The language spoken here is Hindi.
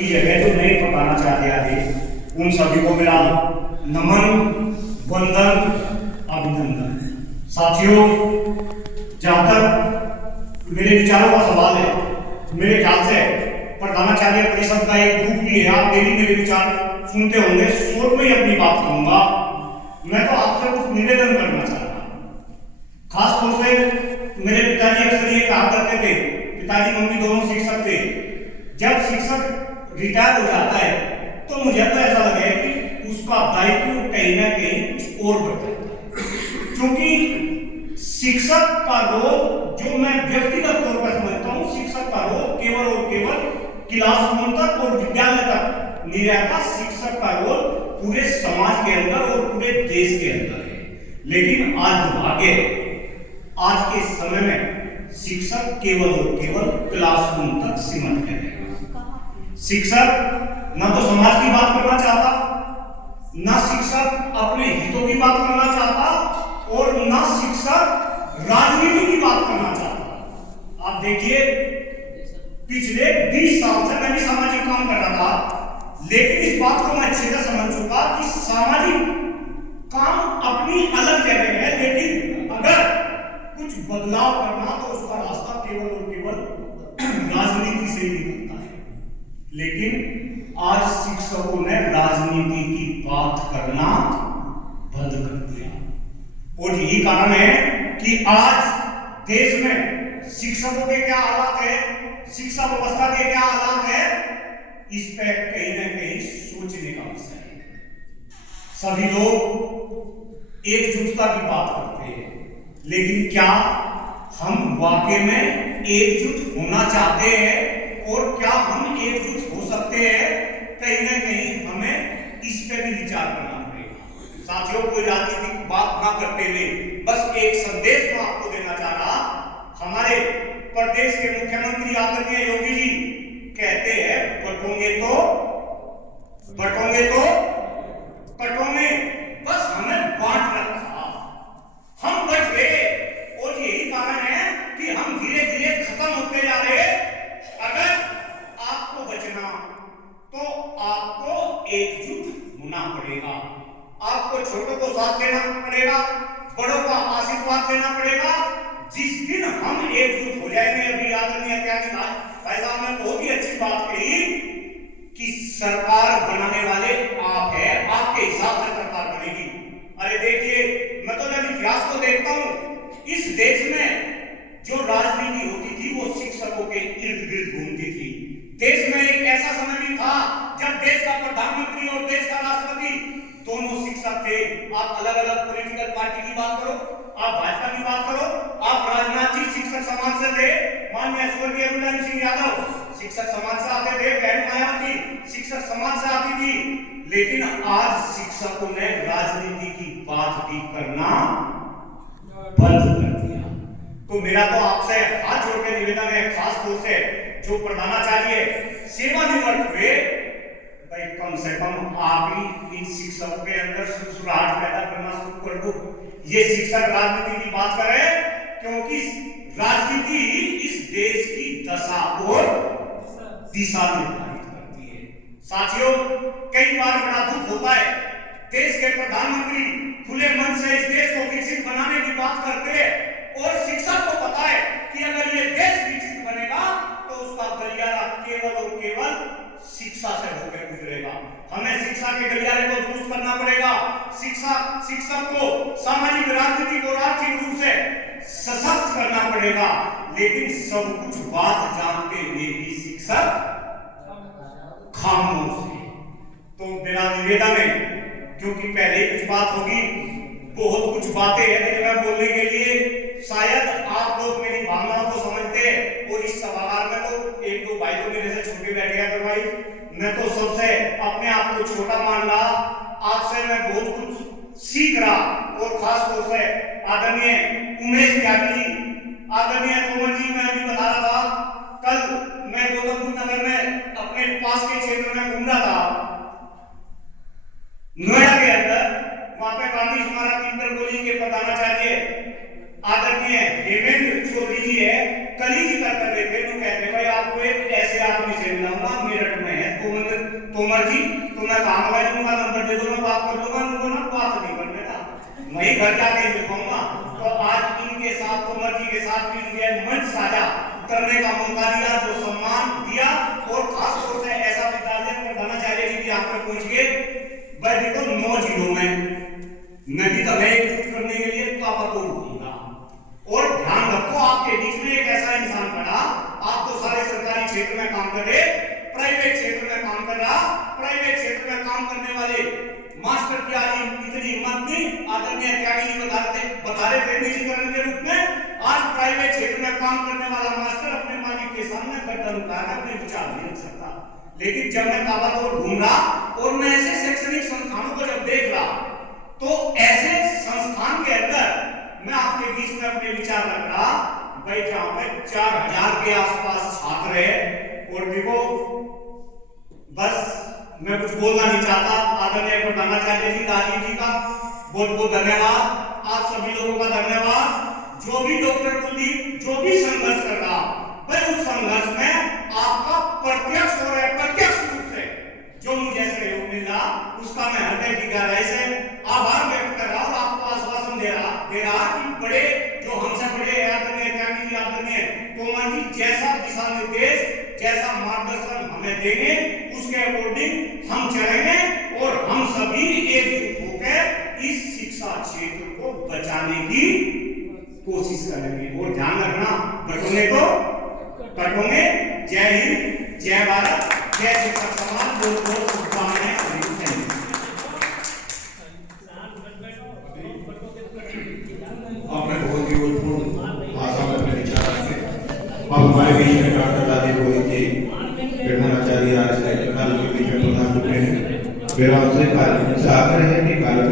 की जगह जो नहीं बताना चाहते आगे उन सभी को मेरा नमन, वंदन, अभिनंदन। साथियों, जहां तक मेरे विचारों का सवाल है, मेरे ख्याल से प्रधानाचार्य परिषद का एक ग्रुप भी है, आप डेली मेरे विचार सुनते होंगे, शोर में ही अपनी बात करूंगा। मैं तो आपसे कुछ निवेदन करना चाहता हूं। खास तौर से मेरे पिताजी अक्सर ये कहा करते थे, पिताजी मम्मी दोनों शिक्षक थे, जब शिक्षक रिटायर हो जाता है तो मुझे तो ऐसा लगे कि उसका दायित्व कहीं ना कहीं कुछ और बढ़ जाता है, क्योंकि शिक्षक का रोल जो मैं व्यक्तिगत तौर पर समझता हूं, शिक्षक का रोल केवल और केवल क्लासरूम तक और विद्यालय तक नहीं रहता। शिक्षक का रोल पूरे समाज के अंदर और पूरे देश के अंदर है। लेकिन आज दुर्भाग्य, आज के समय में शिक्षक केवल और केवल क्लासरूम तक सीमित है। शिक्षक न तो समाज की बात करना चाहता, न शिक्षक अपने हितों की बात करना चाहता, और न शिक्षक राजनीति की बात करना चाहता। आप देखिए, पिछले 20 साल से मैं भी सामाजिक काम कर रहा था, लेकिन इस बात को मैं अच्छे से समझ चुका कि सामाजिक काम अपनी अलग जगह है, लेकिन अगर कुछ बदलाव करना तो उसका रास्ता केवल और केवल राजनीति से ही निकलता है। लेकिन आज शिक्षकों ने राजनीति की बात करना बंद कर दिया, और यही कारण है कि आज देश में शिक्षकों के क्या हालात है, शिक्षा व्यवस्था के क्या हालात है, इस पे कहीं ना कहीं सोचने का विषय है। सभी लोग एकजुटता की बात करते हैं, लेकिन क्या हम वाकई में एकजुट होना चाहते हैं, और क्या हम एकजुट हो सकते हैं? कहीं ना कहीं हमें इस पे भी विचार करना पड़ेगा। साथियों, कोई राजनीतिक बात ना करते हुए बस एक संदेश मैं आपको देना चाह रहा। हमारे प्रदेश के मुख्यमंत्री आदरणीय योगी जी कहते हैं, बटोंगे तो कटोंगे, बस हमें बांट रखा, हम बच गए, और यही कारण है कि हम धीरे धीरे खत्म होते जा रहे। अगर आपको बचना तो आपको एकजुट होना पड़ेगा, आपको छोटों को साथ देना पड़ेगा, बड़ों का आशीर्वाद लेना पड़ेगा। जिस दिन हम एकजुट हो जाएंगे, अभी आदरणीय त्यागी भाई साहब ने बहुत ही अच्छी बात कही कि सरकार बनाने वाले आप हैं, आपके हिसाब से सरकार बनेगी। अरे देखिए, मैं तो जब इतिहास को देखता हूं, इस देश में जो राजनीति होती थी वो शिक्षकों के इर्द गिर्द घूमती थी। देश में एक ऐसा समय भी था जब देश का प्रधानमंत्री और देश का राष्ट्रपति दोनों शिक्षक थे। आप अलग अलग पॉलिटिकल पार्टी की बात करो, आप भाजपा की बात करो, आप राजनाथ जी शिक्षक समाज से थे, माननीय स्वर्गीय मुलायम सिंह यादव शिक्षक समाज से आते थे, बहन मायावती शिक्षक समाज से आती थी। लेकिन आज शिक्षकों ने राजनीति की बात भी करना बंद कर दिया। तो मेरा तो आपसे हाथ जोड़ के निवेदन है, खास तौर से जो प्रधानाचार्य सेवानिवृत्त हुए, भाई कम से कम आप ही इन शिक्षकों के अंदर सुसुराहट पैदा करना शुरू कर दो। ये शिक्षक राजनीति की बात करें, क्योंकि राजनीति इस देश की दशा और दिशा निर्धारित करती है। साथियों, कई बार बड़ा दुख होता है, देश के प्रधानमंत्री खुले मन से इस देश को विकसित बनाने की बात करते हैं, और शिक्षक को पता है कि अगर ये देश विकसित बनेगा तो उसका गलियारा केवल और केवल शिक्षा से होकर गुजरेगा। हमें शिक्षा के गलियारे को दुरुस्त करना पड़ेगा। शिक्षक को सामाजिक, राजनीतिक और आर्थिक रूप से सशक्त करना पड़ेगा। लेकिन सब कुछ बात जानते हुए भी शिक्षक खामोश है। तो मेरा निवेदन है, क्योंकि पहले ही कुछ बात होगी, बहुत कुछ बातें हैं जिन्हें बोलने के लिए शायद आप लोग मेरी भावनाओं को समझते हैं। और इस सभागार में तो एक दो भाई तो मेरे से छोटे बैठे हैं, तो भाई मैं तो सबसे अपने आप को छोटा मान रहा, आपसे मैं बहुत कुछ सीख रहा। और खास तौर से आदरणीय उमेश त्यागी जी, आदरणीय तोमर जी, मैं अभी बता रहा था, कल मैं गौतम नगर में अपने पास के क्षेत्र में घूम रहा था, नोएडा के अंदर, वहां पे गांधी स्मारक इंटर कॉलेज के प्रधानाचार्य आदरणीय हेमेंद्र चौधरी जी है, कल ही जिक्र कर रहे थे, तो कहते भाई आपको एक ऐसे आदमी से मिलाऊंगा, मेरठ में है, तो तोमर जी तो मैं कहा मोबाइल का नंबर दे दो, मैं बात कर लूंगा, उनको ना बात नहीं करने का, वही घर जाके लिखूंगा। तो आज इनके साथ तोमर जी के साथ भी मुझे मंच साझा करने का मौका दिया, जो सम्मान दिया, और खास तौर से ऐसा विद्यालय में बनाचार्य जी भी यहाँ पर पहुंचिए। भाई देखो 9 जिलों में मैं भी तब एकजुट करने के लिए पापा को रूकूंगा। और ध्यान रखो आपके बीच में एक ऐसा इंसान खड़ा, आप तो सारे सरकारी क्षेत्र में काम कर रहे, प्राइवेट क्षेत्र में काम कर रहा, प्राइवेट क्षेत्र में काम करने वाले मास्टर की आज इतनी हिम्मत नहीं, आदरणीय त्यागी जी बता रहे थे निजीकरण के रूप में, आज प्राइवेट क्षेत्र में काम करने वाला मास्टर अपने मालिक के सामने गर्दन उठाकर अपने विचार नहीं रख सकता। लेकिन जब मैं ताबड़तोड़ घूम रहा और मैं ऐसे शैक्षणिक संस्थानों को जब देख रहा, तो ऐसे संस्थान के अंदर मैं आपके बीच में अपने विचार रख रहा, भाई जहां पे 4000 के आसपास छात्र है, और देखो बस मैं कुछ बोलना नहीं चाहता, आदरणीय प्रधानाचार्य जी राजीव जी का बहुत बहुत धन्यवाद, आप सभी लोगों का धन्यवाद, जो भी डॉक्टर कुलदीप जो भी संघर्ष कर रहा, भाई उस संघर्ष में आपका प्रत्यक्ष और अप्रत्यक्ष रूप से जो मुझे सहयोग मिल रहा, उसका मैं हृदय की गहराई से आभार व्यक्त कर रहा और आपको आश्वासन दे रहा कि बड़े जो हमसे बड़े आदरणीय त्यागी जी, आदरणीय तोमर जी जैसा दिशा निर्देश, जैसा मार्गदर्शन हमें देंगे, उसके अकॉर्डिंग हम चलेंगे और हम सभी एकजुट होकर इस शिक्षा क्षेत्र को बचाने की कोशिश करेंगे। और ध्यान रखना, बटोगे तो कटोगे। जय हिंद, जय भारत, जय शिक्षक समाज, बहुत बहुत शुभकामनाएं। आपने बहुत ही उत्पूर्ण भाषा में अपने विचार रखे। अब हमारे बीच में डॉक्टर दादी रोहित जी प्रधानाचार्य आज के बीच में प्रधान चुके हैं। मेरा उनसे आग्रह है कि कार्यक्रम